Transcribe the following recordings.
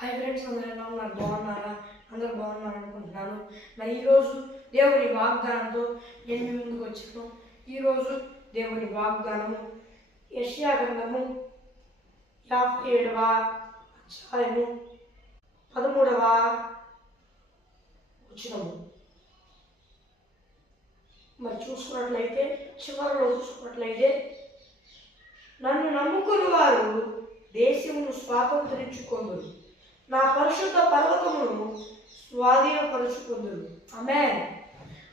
Hi friends, అందరూ ఎలా ఉన్నారు? బాగున్నారా? అందరూ బాగున్నారు అనుకుంటున్నాను. మరి ఈరోజు దేవుని వాగ్దానంతో నేను మీ ముందుకు వచ్చాను. ఈరోజు దేవుని వాగ్దానము యెషయా గ్రంథము 57వ అధ్యాయము 13వ వచనము. మరి చూసుకున్నట్లయితే చివరిలో చూసుకున్నట్లయితే నన్ను నమ్ముకుని వారు దేశమును స్వాతంత్రించుకొందురు, నా పరిశుద్ధ పర్వతమును స్వాధీనపరుచుకొందురు. ఆమేన్.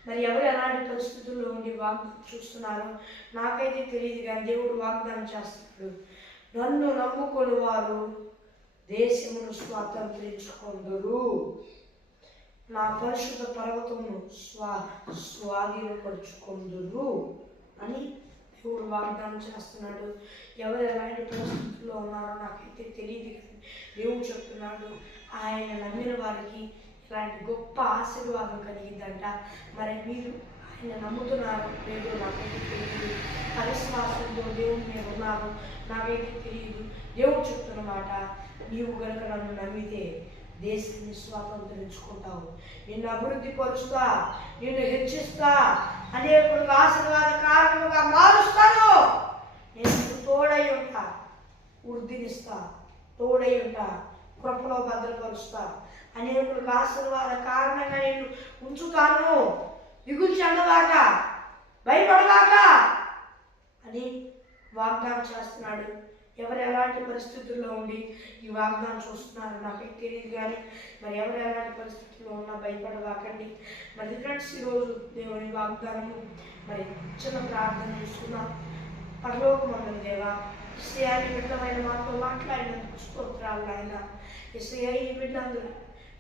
మరి ఎవరు ఎలాంటి పరిస్థితుల్లో ఉండి వాగ్దానం చూస్తున్నారో నాకైతే తెలియదు, కానీ దేవుడు వాగ్దానం చేస్తున్నాడు. నన్ను నమ్ముకొని వారు దేశమును స్వాతంత్రించుకొందురు, నా పరిశుద్ధ పర్వతమును స్వాధీనపరుచుకొందురు అని దేవుడు వాగ్దానం చేస్తున్నాడు. ఎవరు ఎలాంటి పరిస్థితుల్లో ఉన్నారో నాకైతే తెలియదు, కానీ దేవుడు చెప్తున్నాడు ఆయన నమ్మిన వారికి ఇలాంటి గొప్ప ఆశీర్వాదం కలిగిందంట. మరి మీరు ఆయన నమ్ముతున్నారు లేదో నాకైతే తెలియదు, అవిశ్వాసంతో దేవుడు నేను ఉన్నాను నాకైతే తెలియదు. దేవుడు చెప్తున్నమాట, నీవు కనుక నన్ను నమ్మితే దేశాన్ని స్వాతంత్రించుకుంటావు, నిన్ను అభివృద్ధి పరుస్తా, నిన్ను హెచ్చిస్తా, అనేకులకు ఆశీర్వాద కారణముగా మారుస్తాను, నేను తోడై ఉంటా, వృద్ధినిస్తా, తోడై ఉంటా, కృపలో భద్రపరుస్తా, అనేకులకు ఆశీర్వాద కారణంగా నేను ఉంచుతాను, దిగులు చెందవాక, భయపడవాక అని వాగ్దానం చేస్తున్నాడు. ఎవరు ఎలాంటి పరిస్థితుల్లో ఉండి ఈ వాగ్దానం చూస్తున్నారు నాకైతే తెలియదు, కానీ మరి ఎవరు ఎలాంటి పరిస్థితుల్లో ఉన్నా భయపడవాకండి. మరి ఫ్రెండ్స్, ఈరోజు దేవుని వాగ్దానము మరి చిన్న ప్రార్థన చేసుకున్నాం. పరలోకమందున దేవా, యేసయ్యా నీ బిడ్డలమైన మాతో మాట్లాడినందుకు స్తోత్రాలు నాయన. యేసయ్యా ఈ బిడ్డలందరూ,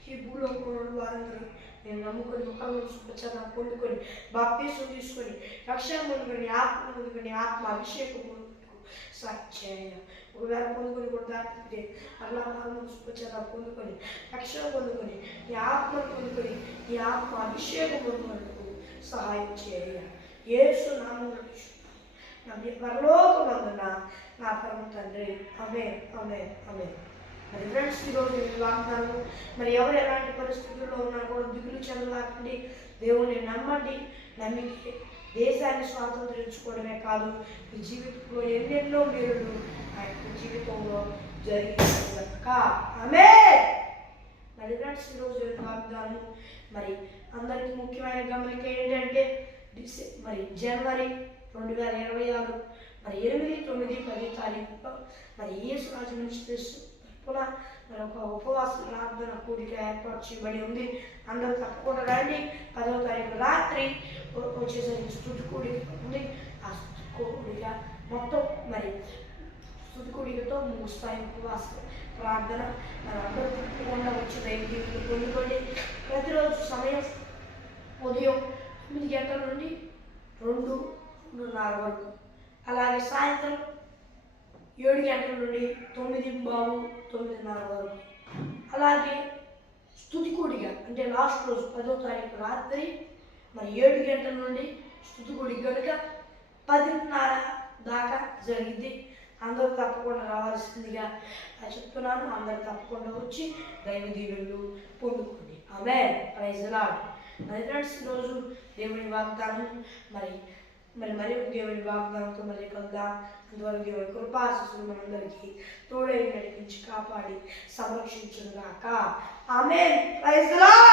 ఈ భూలోకంలో వారందరూ నేను నమ్ముకొని ముఖంలో శుభ్రచరణ పొందుకొని బాప్తీసం తీసుకొని రక్షణ పొందుకొని ఆత్మ అభిషేకం సాక్షేయ ఒకవేళ పొందుకొని కూడా దాటితే అలా మనం శుభ్రచరణ పొందుకొని రక్షణ పొందుకొని ఈ ఆత్మను పొందుకొని ఈ ఆత్మ అభిషేకం పొందుకునేందుకు సహాయం చేయ. యేసు నామములో నా పరలోకమందున నా పరమ తండ్రి. ఆమేన్, ఆమేన్, ఆమేన్. మరి ఫ్రెండ్స్, ఈరోజు నేను వాగ్దానం మరి ఎవరు ఎలాంటి పరిస్థితుల్లో ఉన్నా కూడా దిగులు చెందలాకండి, దేవుని నమ్మండి. నమ్మితే దేశాన్ని స్వాతంత్రించుకోవడమే కాదు, మీ జీవితంలో ఎన్నెన్నో మేలులు ఆయన జీవితంలో జరిగినాక. ఆమేన్. మరి ఫ్రెండ్స్, ఈరోజు వాగ్దానం మరి అందరికీ ముఖ్యమైన గమనిక ఏంటంటే మరి జనవరి 2026 మరి 8, 9, 10 తారీఖులో మరి యేసు రాజు మినిస్ట్రీస్ తరపున మరి ఒక ఉపవాస ప్రార్థన కూడిక ఏర్పాటు చేయబడి ఉంది. అందరూ తప్పకుండా రండి. 10వ తారీఖు రాత్రి వచ్చేసరికి స్తుతి కూడిక ఉంది. ఆ స్తుతి కూడిక మొత్తం మరి స్తుతి కూడికతో ముగుస్తాయి ఉపవాస ప్రార్థన. మరి అందరూ తప్పకుండా వచ్చి దైవజీవితం పొందుకోండి. ప్రతిరోజు సమయం ఉదయం 9 గంటల నుండి 2:30 వరకు, అలాగే సాయంత్రం 7 గంటల నుండి 9:30 వరకు, అలాగే స్తుతి కూడిక అంటే లాస్ట్ రోజు 10వ తారీఖు రాత్రి మరి 7 గంటల నుండి స్తుతి కూడిక కనుక 10:30 దాకా జరిగింది. అందరూ తప్పకుండా రావాల్సిందిగా చెప్తున్నాను. అందరూ తప్పకుండా వచ్చి దైవ దీవెనలు పొందుకోండి. ఆమేన్. Praise the lord. మరి ఫ్రెండ్స్, ఈరోజు దేవుని వాగ్దానం మరి దేవుని వాగ్దానంతో మళ్ళీ కలుద్దాం. అందువల్ల దేవుని కృపాశీస్సులు మనందరికీ తోడై నడిపించి కాపాడి సంరక్షించుగాక. ఆమేన్. Praise the lord.